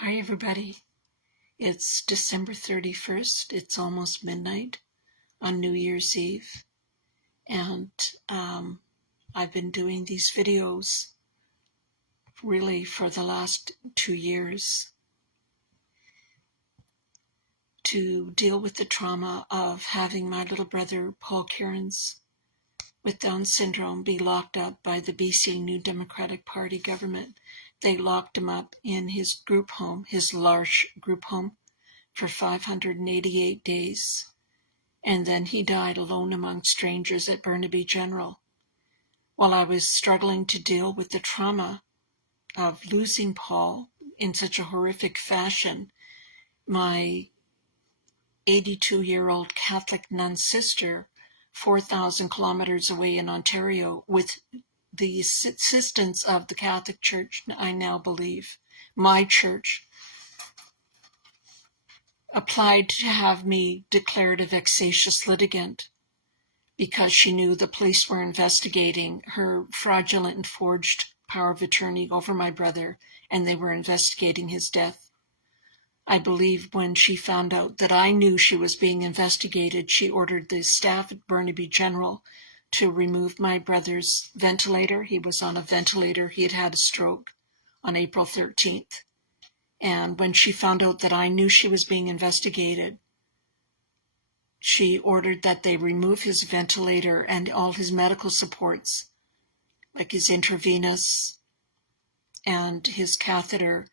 Hi everybody, it's December 31st, it's almost midnight on New Year's Eve, and I've been doing these videos really for the last 2 years to deal with the trauma of having my little brother Paul Kierans with Down syndrome be locked up by the BC New Democratic Party government. They locked him up in his group home, his large group home, for 588 days, and then he died alone among strangers at Burnaby General. While I was struggling to deal with the trauma of losing Paul in such a horrific fashion, my 82-year-old Catholic nun sister, 4,000 kilometers away in Ontario, with the assistance of the Catholic Church, I now believe, my church, applied to have me declared a vexatious litigant because she knew the police were investigating her fraudulent and forged power of attorney over my brother, and they were investigating his death. I believe when she found out that I knew she was being investigated, she ordered the staff at Burnaby General to remove my brother's ventilator. He was on a ventilator. He had had a stroke on April 13th. And when she found out that I knew she was being investigated, she ordered that they remove his ventilator and all his medical supports, like his intravenous and his catheter,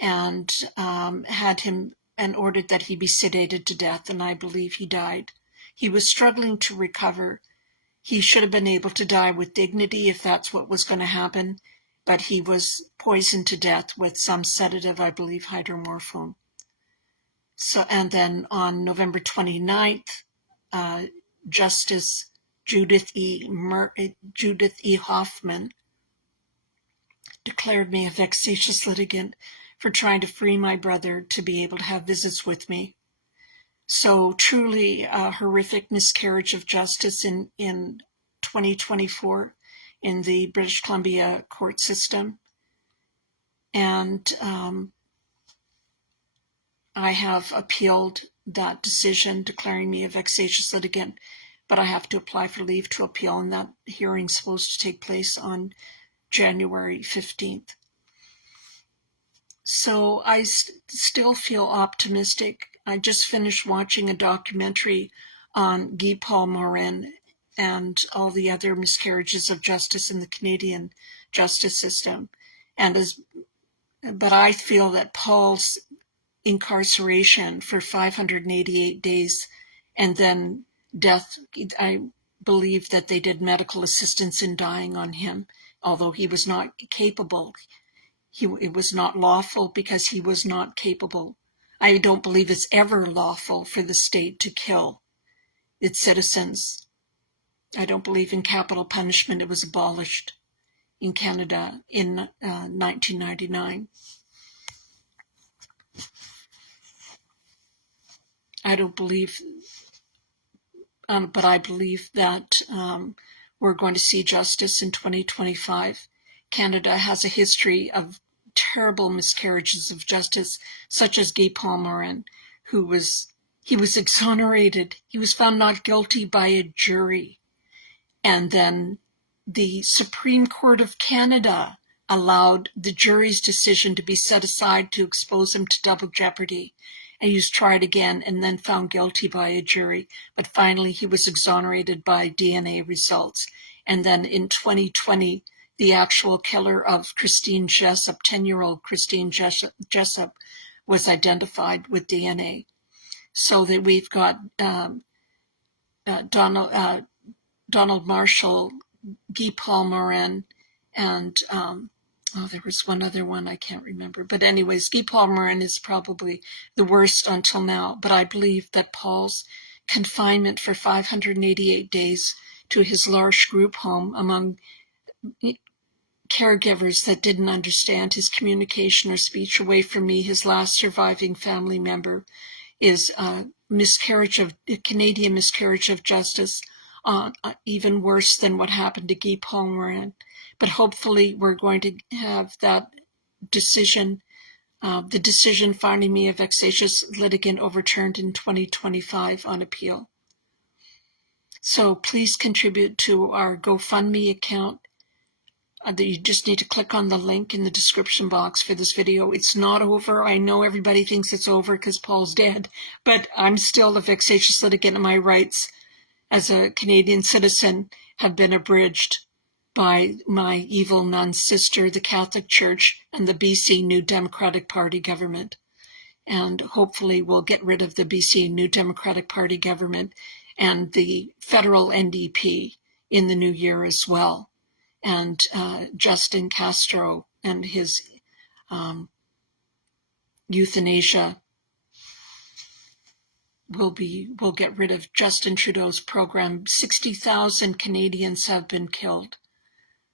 and had him and ordered that he be sedated to death, and I believe he died. He was struggling to recover. He should have been able to die with dignity if that's what was going to happen, but he was poisoned to death with some sedative, I believe hydromorphone. So, and then on November 29th, Justice Judith E. Hoffman declared me a vexatious litigant for trying to free my brother to be able to have visits with me. So truly a horrific miscarriage of justice in 2024 in the British Columbia court system. And I have appealed that decision declaring me a vexatious litigant, but I have to apply for leave to appeal, and that hearing's supposed to take place on January 15th. So I still feel optimistic. I just finished watching a documentary on Guy Paul Morin and all the other miscarriages of justice in the Canadian justice system. But I feel that Paul's incarceration for 588 days and then death, I believe that they did medical assistance in dying on him, although he was not capable. It was not lawful because he was not capable. I don't believe it's ever lawful for the state to kill its citizens. I don't believe in capital punishment. It was abolished in Canada in 1999. I don't believe, but I believe that we're going to see justice in 2025. Canada has a history of terrible miscarriages of justice, such as Guy Paul Morin, he was exonerated. He was found not guilty by a jury. And then the Supreme Court of Canada allowed the jury's decision to be set aside to expose him to double jeopardy. And he was tried again and then found guilty by a jury. But finally, he was exonerated by DNA results. And then in 2020, the actual killer of Christine Jessup, 10-year-old Christine Jessup, was identified with DNA. So that we've got Donald Marshall, Guy Paul Morin, and there was one other one I can't remember. But anyways, Guy Paul Morin is probably the worst until now. But I believe that Paul's confinement for 588 days to his large group home among caregivers that didn't understand his communication or speech away from me, his last surviving family member, is a Canadian miscarriage of justice, even worse than what happened to Guy Paul Morin. But hopefully we're going to have that decision The decision finding me a vexatious litigant overturned in 2025 on appeal. So please contribute to our GoFundMe account. You just need to click on the link in the description box for this video. It's not over. I know everybody thinks it's over because Paul's dead, but I'm still a vexatious litigant, and my rights as a Canadian citizen have been abridged by my evil nun sister, the Catholic Church, and the BC New Democratic Party government. And hopefully we'll get rid of the BC New Democratic Party government and the federal NDP in the new year as well. And Justin Castro and his euthanasia will get rid of Justin Trudeau's program. 60,000 Canadians have been killed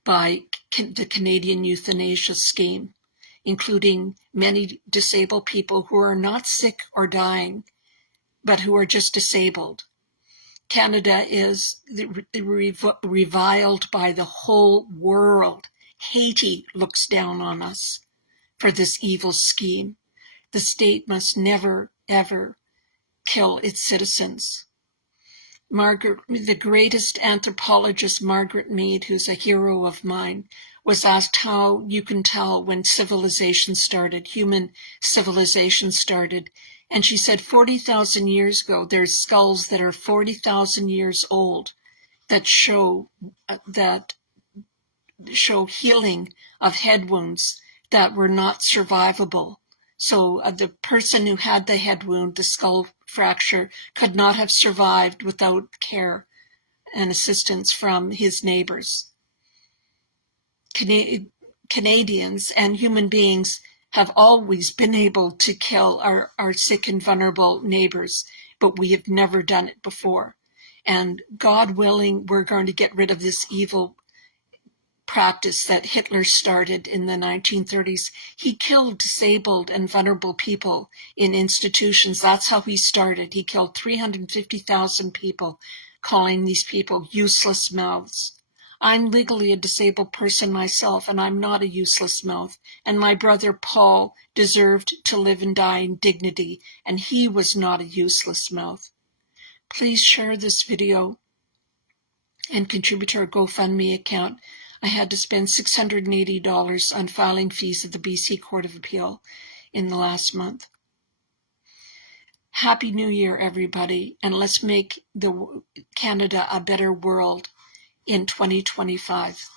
by the Canadian euthanasia scheme, including many disabled people who are not sick or dying, but who are just disabled. Canada is reviled by the whole world. Haiti looks down on us for this evil scheme. The state must never, ever kill its citizens. The greatest anthropologist, Margaret Mead, who's a hero of mine, was asked how you can tell when civilization started, human civilization started. And she said 40,000 years ago, there's skulls that are 40,000 years old that show healing of head wounds that were not survivable. So the person who had the head wound, the skull fracture, could not have survived without care and assistance from his neighbors. Canadians and human beings have always been able to kill our sick and vulnerable neighbors, but we have never done it before. And God willing, we're going to get rid of this evil practice that Hitler started in the 1930s. He killed disabled and vulnerable people in institutions. That's how he started. He killed 350,000 people, calling these people useless mouths. I'm legally a disabled person myself, and I'm not a useless mouth. And my brother Paul deserved to live and die in dignity, and he was not a useless mouth. Please share this video and contribute to our GoFundMe account. I had to spend $680 on filing fees at the BC Court of Appeal in the last month. Happy New Year, everybody, and let's make Canada a better world in 2025.